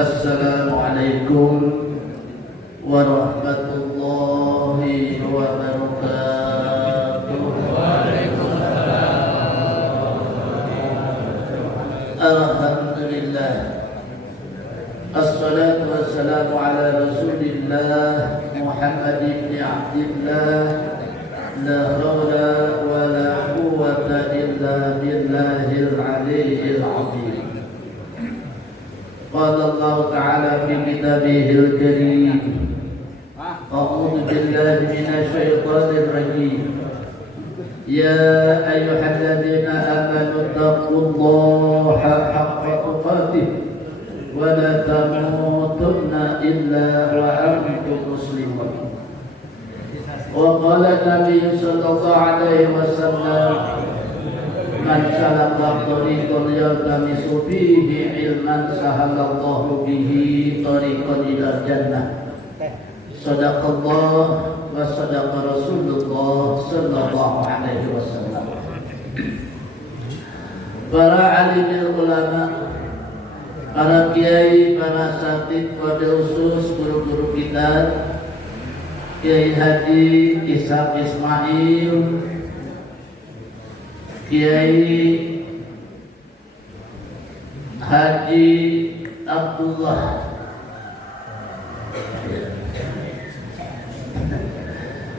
Assalamualaikum warahmatullahi wabarakatuh. Alhamdulillah. Assalatu wassalamu ala Rasulillah Muhammad ibn Abdillah. La hawla wa la quwwata illa billahil aliyyil azim. قال الله تعالى في كتابه الكريم أعوذ بالله من الشيطان الرجيم يا أيها الذين آمنوا اتقوا الله حق تقاته ولا تموتن إلا وأنتم مسلمون وقال النبي صلى الله عليه وسلم Man salaka tariqan yaltamisu fihi ilman sahalallahu bihi tariqan ilal jannah. Sadaqallah wa sadaqa Rasulullah sallallahu alaihi wasallam. Para alimul ulama, para kiai, para satid, wabil khusus guru-guru kita, Kiai Haji Ishaq Ismail, Kiai Haji Abdullah,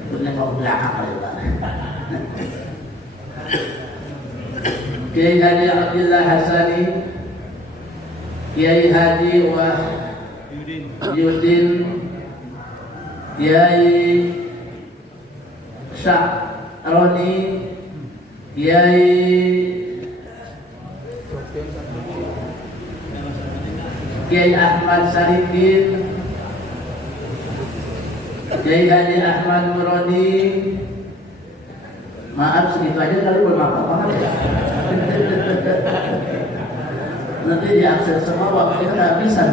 punya kau belakang kali Pak. Kiai Haji Abdullah Hasani, Kiai Haji Wahyudin, Kiai Sya'roni, Kiai Ahmad Sarifin, Kiai Haji Ahmad Muradi. Maaf segitu aja tadi belum apa-apa ya. Nanti diakses semua waktunya nggak bisa.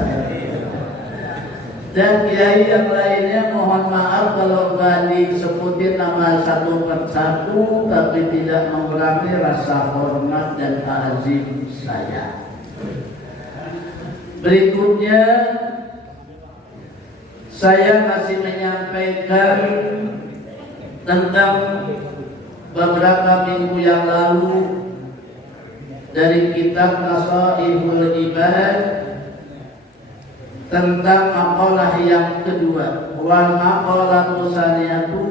Dan kiai yang lainnya mohon maaf kalau nggak disebutin nama satu persatu, tapi tidak mengurangi rasa hormat dan ta'zim saya. Berikutnya saya masih menyampaikan tentang beberapa minggu yang lalu dari kitab Nasaihul Ibad tentang maqalah yang kedua. Wal maqalatu tsaniyatu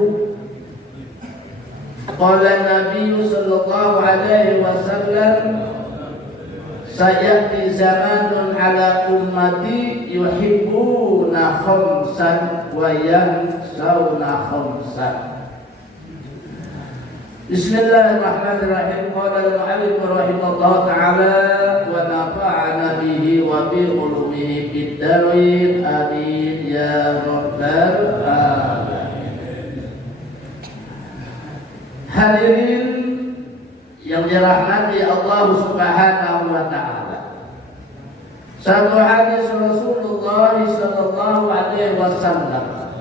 qala Nabi sallallahu alaihi wasallam sayati zamanun ala ummati yuhibbuna khamsan wa yansawna khamsan. Bismillahirrahmanirrahim. Qala al-mu'allif rahimahullah ta'ala wa nafa'ana bihi wa bi ulumihi fid darin amin ya rabbal alamin. Hadirin yang dirahmati Allah Subhanahu wa ta'ala, satu hadis Rasulullah sallallahu alaihi wasallam,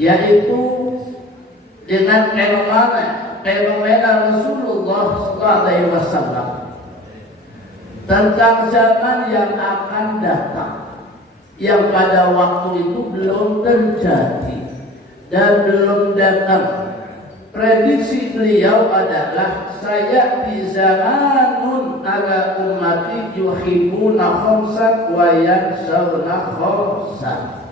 yaitu dengan fenomena Rasulullah SAW tentang zaman yang akan datang, yang pada waktu itu belum terjadi dan belum datang. Prediksi beliau adalah saya di zamanun ala ummati yuhibbuna khamsan wa yansawna khamsan.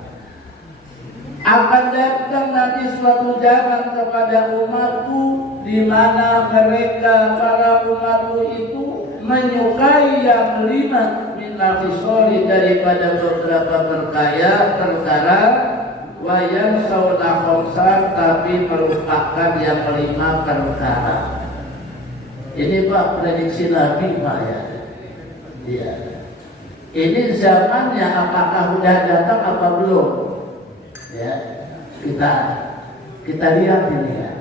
Akan datang nanti suatu zaman kepada umatku di mana mereka para umatku itu menyukai yang lima min al-khisali daripada beberapa perkara wa yansawna khamsan tapi melupakan yang lima perkara. Ini Pak prediksi Nabi Pak ya. Iya. Ini zamannya apakah sudah datang apa belum? Ya, kita lihat ini ya.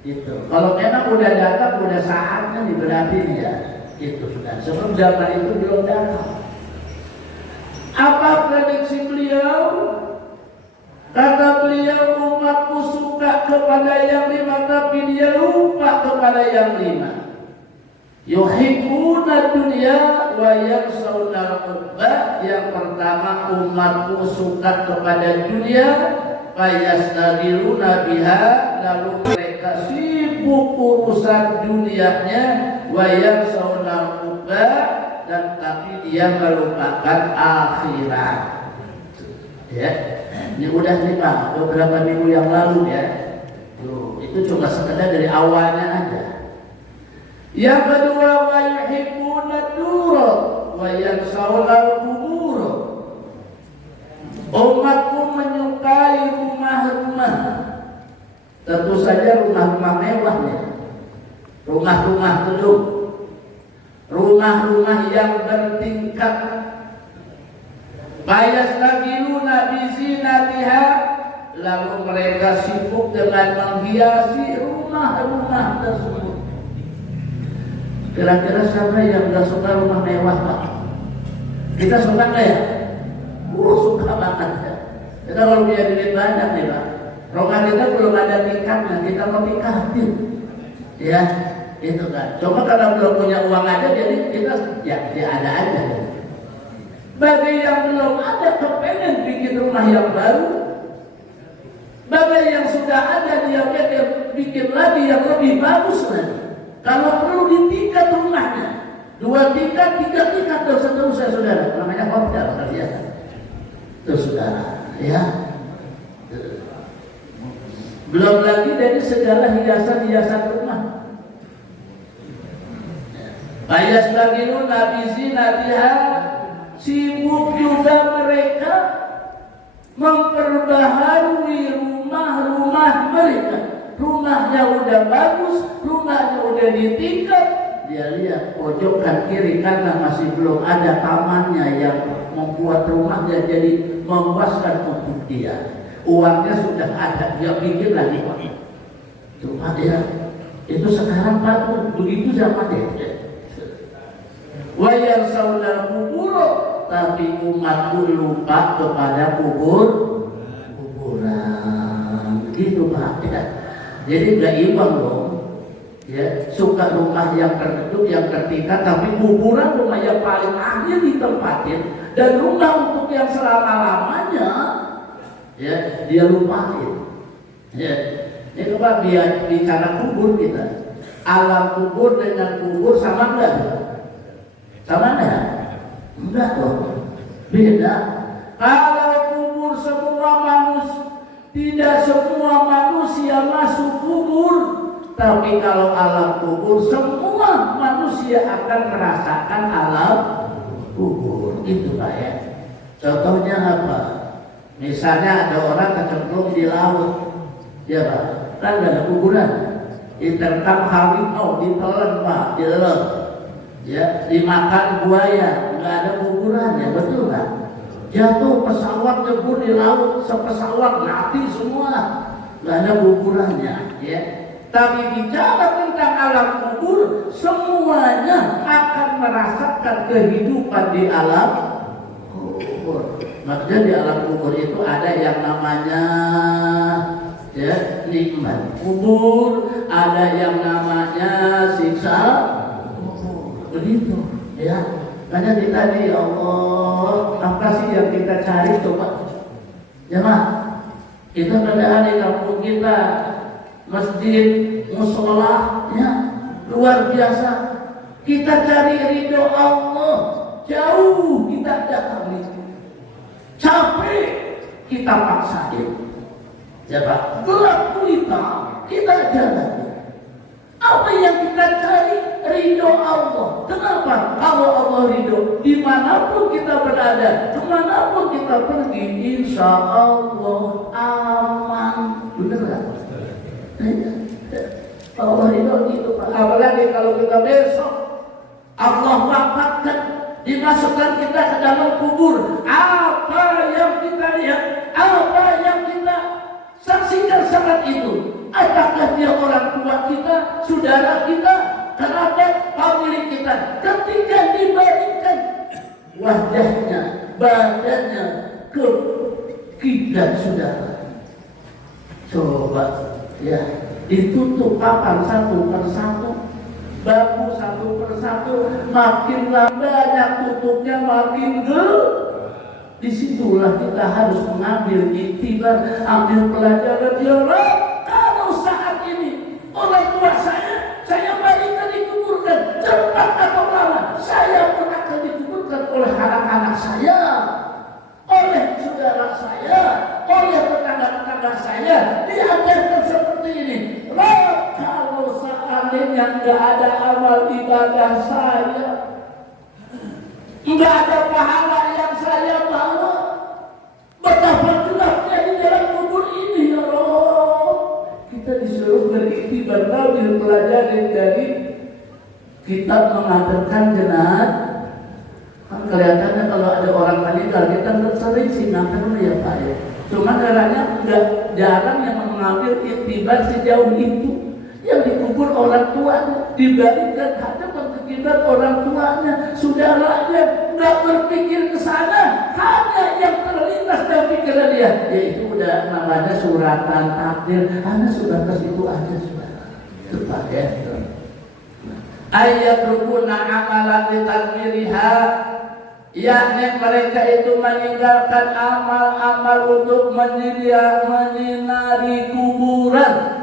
Itu. Kalau memang udah datang, udah saatnya nih berarti ya. Itu sudah. Sebelum zaman itu belum datang. Apa prediksi beliau? Kata beliau, umatku suka kepada yang lima, tapi dia lupa kepada yang lima. Yuhibbuna dunya wa yakhshawna al-uqba. Yang pertama, umatku suka kepada dunia, fayastagiluna biha, lalu mereka sibuk urusan dunianya, wa yakhshawna al-uqba, dan tapi dia melupakan akhirat. Ya, ini udah nih Pak, beberapa minggu yang lalu ya. Tuh, itu cuma sekedar dari awalnya aja. Yang kedua, wa yuhibbuna dura wa yakhshawna al-qubur. Umatku menyukai rumah-rumah. Tentu saja rumah-rumah mewah ya. Rumah-rumah gedung. Rumah-rumah yang bertingkat. Bayasnagiluna bizinatiha, lalu mereka sibuk dengan menghiasi rumah-rumah tersebut. Kira-kira siapa yang gak suka rumah mewah Pak? Kita suka nggak ya? Suka banget ya. Kita kalau punya duit banyak nih Pak, rumah kita belum ada tingkatnya, kita mau tingkatin. Ya, itu kan. Cuma karena belum punya uang aja, jadi kita ya ada aja. Bagi yang belum ada, kepengen bikin rumah yang baru. Bagi yang sudah ada, dia bikin lagi yang lebih bagus lagi. Kalau perlu ditingkat rumahnya, 2 tingkat, 3 tingkat, dan seterusnya saudara. Namanya hotel kalian. Itu saudara, ya. Belum lagi dari segala hiasan-hiasan rumah. Bayasnagiluna bizinatiha, sibuk juga mereka memperbaharui rumah-rumah mereka. Rumahnya udah bagus, rumahnya udah ditingkat, dia lihat pojokan kiri kanan masih belum ada tamannya yang membuat rumahnya jadi memuaskan untuk dia. Uangnya sudah ada, dia bikin lagi. Itu Pak ya, itu sekarang Pak begitu zamannya. Wa yarsawna kubur, tapi umatku lupa kepada kuburan. Gitu Pak ya. Jadi nggak imbang dong, ya suka rumah yang tertutup, yang tertingkat, tapi kuburan rumah yang paling akhir ditempatin, dan rumah untuk yang selama-lamanya, ya dia lupain. Ya, ini Pak bicara kubur kita, alam kubur dengan kubur sama nggak? Sama nggak? Enggak dong, beda. Kalau kubur semua manusia, tidak semua manusia masuk kubur, tapi kalau alam kubur semua manusia akan merasakan alam kubur. Itu Pak ya. Contohnya apa? Misalnya ada orang kecemplung di laut, ya Pak, kan nggak ada kuburan. Diterkam harimau, ditelan Pak, dielek, ya, dimakan buaya, nggak ada kuburannya, betul nggak? Jatuh pesawat jebur di laut, sepesawat mati semua, nggak ada kuburannya, ya. Tapi bicara tentang alam kubur, semuanya akan merasakan kehidupan di alam kubur. Maksudnya di alam kubur itu ada yang namanya ya nikmat kubur, ada yang namanya siksa kubur. Begitu, ya. Karena kita di Allah, apa sih yang kita cari coba? Ya Pak, kita berada di kampung kita, masjid, musola, ya luar biasa. Kita cari ridho Allah, jauh kita datang itu. Capek kita paksain, ya Pak. Gelap gulita kita jalan. Apa yang kita cari? Ridho Allah. Kenapa? Kalau Allah ridho, dimanapun kita berada, kemanapun kita pergi, insya Allah aman. Bener nggak? Allah ridho itu Pak. Apalagi kalau kita besok Allah wafatkan, dimasukkan kita ke dalam kubur. Apa yang kita lihat? Apa yang kita saksikan saat itu? Apakah dia orang tua kita, saudara kita, kerabat, pemilik kita? Ketika dibalikan wajahnya, badannya ke kiblat saudara, coba ya ditutup kapan satu persatu, bambu satu persatu, makin banyak tutupnya makin gede. Disitulah kita harus mengambil iktibar, ambil pelajaran. Ya Allah, kalau saat ini orang tua saya balikkan dikuburkan, cepat atau lambat, saya pun akan dikuburkan oleh anak-anak saya, oleh saudara saya, oleh tetangga-tetangga saya. Diajarkan seperti ini. Loh, kalau seandainya nggak ada amal ibadah saya, nggak ada pahala yang saya bawa, betapa gelapnya di dalam kubur ini ya Allah. Kita disuruh beriktibar, ambil pelajaran dari kitab mengatakan jenazah. Kan kelihatannya kalau ada orang meninggal kita sering singapkan ya Pak ya. Cuma caranya nggak jarang yang mengambil iktibar sejauh itu. Yang dikubur orang tuanya, dibalikan hadapan ke kiblat orang tuanya, saudaranya, nggak berpikir ke sana, hanya yang terlintas dalam pikiran dia, yaitu udah namanya suratan takdir, hanya sebatas itu aja saudara. Itu pakai ayat rukuna amalan ditakmiriha, yakni mereka itu meninggalkan amal-amal untuk menyinari kuburan.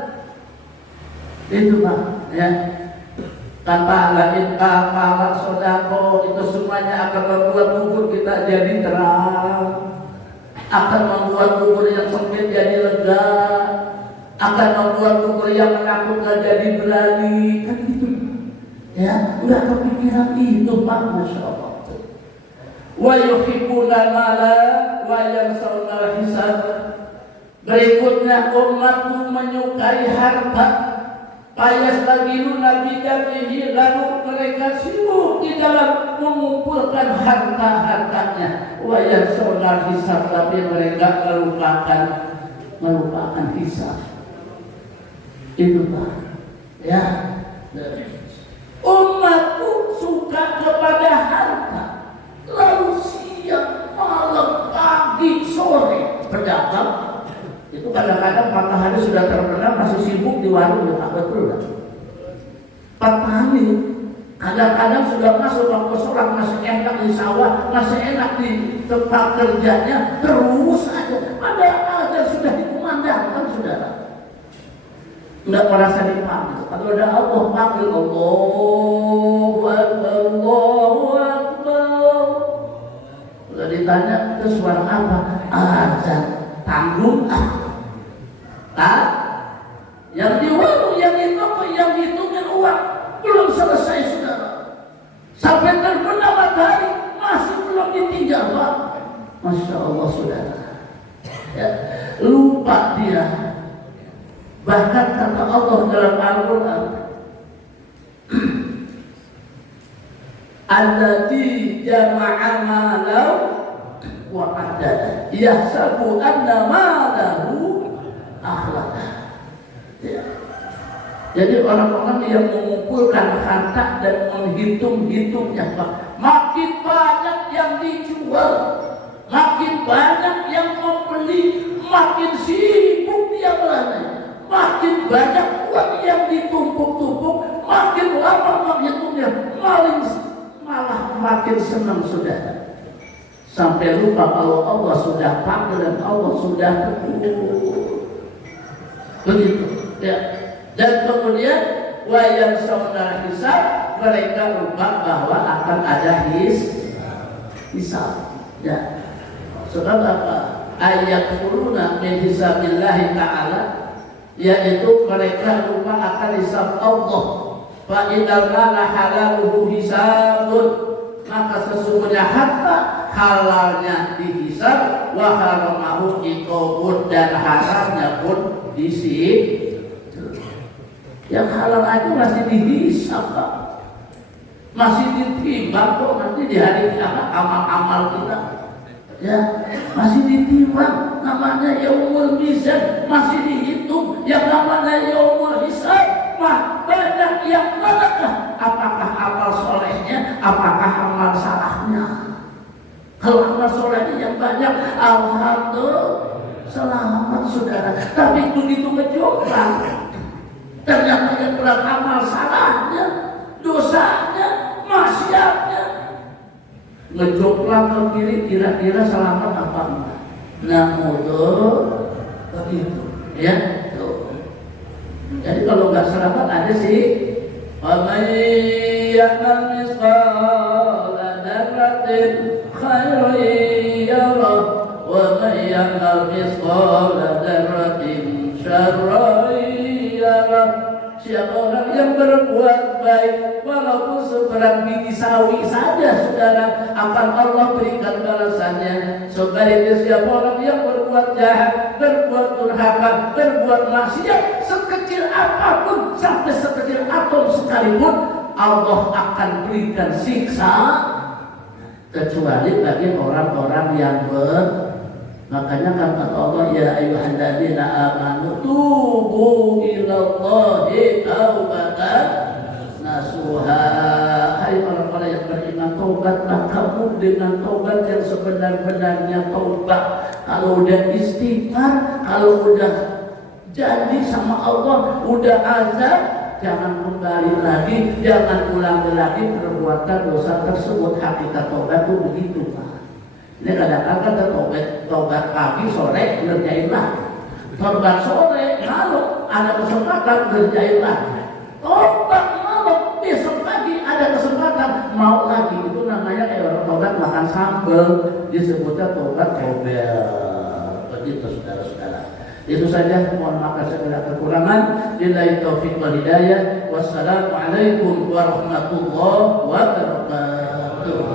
Itu Pak ya, tanpa lain pahala sodako, itu semuanya akan membuat kubur kita jadi terang, akan membuat kubur yang sempit jadi lega, akan membuat kubur yang menakutkan jadi berani, kan gitu ya. Enggak kepikiran itu Pak, Masya Allah. Wa yuhibbuna mala wa yansawna hisab. Berikutnya umatku menyukai harta, Payastabiruna bidamihi, lalu mereka sibuk di dalam mengumpulkan harta-hartanya. Wa yansawna hisab, tapi mereka melupakan hisab. Itu Pak ya. Umatku suka kepada harta, lalu siang, malam, pagi, sore berdagang. Itu kadang-kadang matahari sudah terbenam masih sibuk di warung, ya betul kan? Petani kadang-kadang sudah masuk waktu sholat, masih enak di sawah, masih enak di tempat kerjanya, terus aja. Padahal sudah dikumandangkan saudara, nggak merasa dipanggil. Kalau ada Allah panggil, Allahu Akbar, Allahu Akbar. Kalau ditanya itu suara apa? Azan. Tanggung yang di warung, yang di toko, yang dihitungin uang belum selesai saudara, sampai terbenam matahari masih belum ditinggal Pak. Masya Allah saudara ya, lupa dia. Bahkan kata Allah dalam Al-Quran, alladzi jama'a malahu wa adada yahsabu anna malahu akhlada. Jadi orang-orang yang mengumpulkan harta dan menghitung-hitungnya, makin banyak yang dijual, makin banyak yang membeli, makin sibuk dia belanja, makin banyak uang yang ditumpuk-tumpuk, makin lama menghitungnya, malah makin senang saudara. Sampai lupa kalau Allah sudah panggil dan Allah sudah tegur. Begitu ya. Dan kemudian wayang saudara hisab, mereka lupa bahwa akan ada hisab ya. Sebab apa? Ayat quluna min hisabillahi ta'ala, yaitu mereka lupa akan hisab Allah. Fa idza kana halaluhu hisabun, maka sesungguhnya harta halalnya dihisab, wa haramahu iqabun, dan haramnya pun disip. Yang halal aja masih dihisab Pak, masih ditimbang kok nanti di hari kiamat amal-amal kita ya, masih ditimbang, namanya yaumul mizan, masih dihitung yang namanya yaumul hisab. Mah banyak yang manakah? Apakah amal solehnya, apakah amal salahnya? Kalau amal solehnya yang banyak, alhamdulillah selamat saudara. Tapi begitu ngejokrak, ternyata yang berat amal salahnya, ngejoplang ke kiri, kira-kira selamat apa enggak? Nah, begitu, ya. Tuh. Jadi kalau nggak selamat ada sih. وَمَنْ يَعْمَلْ مِثْقَالَ ذَرَّةٍ خَيْرًا يَرَهُ وَمَنْ يَعْمَلْ مِثْقَالَ ذَرَّةٍ شَرًّا يَرَهُ. Siapa orang yang berbuat baik walaupun seberang biji sawi saja, saudara, akan Allah berikan balasannya. Sebaliknya siapa orang yang berbuat jahat, berbuat durhaka, berbuat maksiat sekecil apapun, sampai sekecil atom sekalipun, Allah akan berikan siksa, kecuali bagi orang-orang yang makanya kan kata Allah, ya ayyuhalladzina amanu tubu ilallahi taubatan nasuha. Hai orang-orang yang beriman, taubatlah kamu dengan taubat yang sebenar-benarnya taubat. Kalau udah istighfar, kalau udah janji sama Allah, udah azab, jangan kembali lagi, jangan ulangi lagi perbuatan dosa tersebut. Hakikat taubat itu begitu, Pak. Ini kadang-kadang tobat pagi sore ngerjain lagi, tobat sore malam ada kesempatan ngerjain lagi, tobat malam besok pagi ada kesempatan mau lagi. Itu namanya kayak orang tobat makan sambal, disebutnya tobat kobel. Begitu saudara-saudara. Itu saja, mohon maaf segala kekurangan. Billahi taufiq wal hidayah. Wassalamualaikum warahmatullahi wabarakatuh.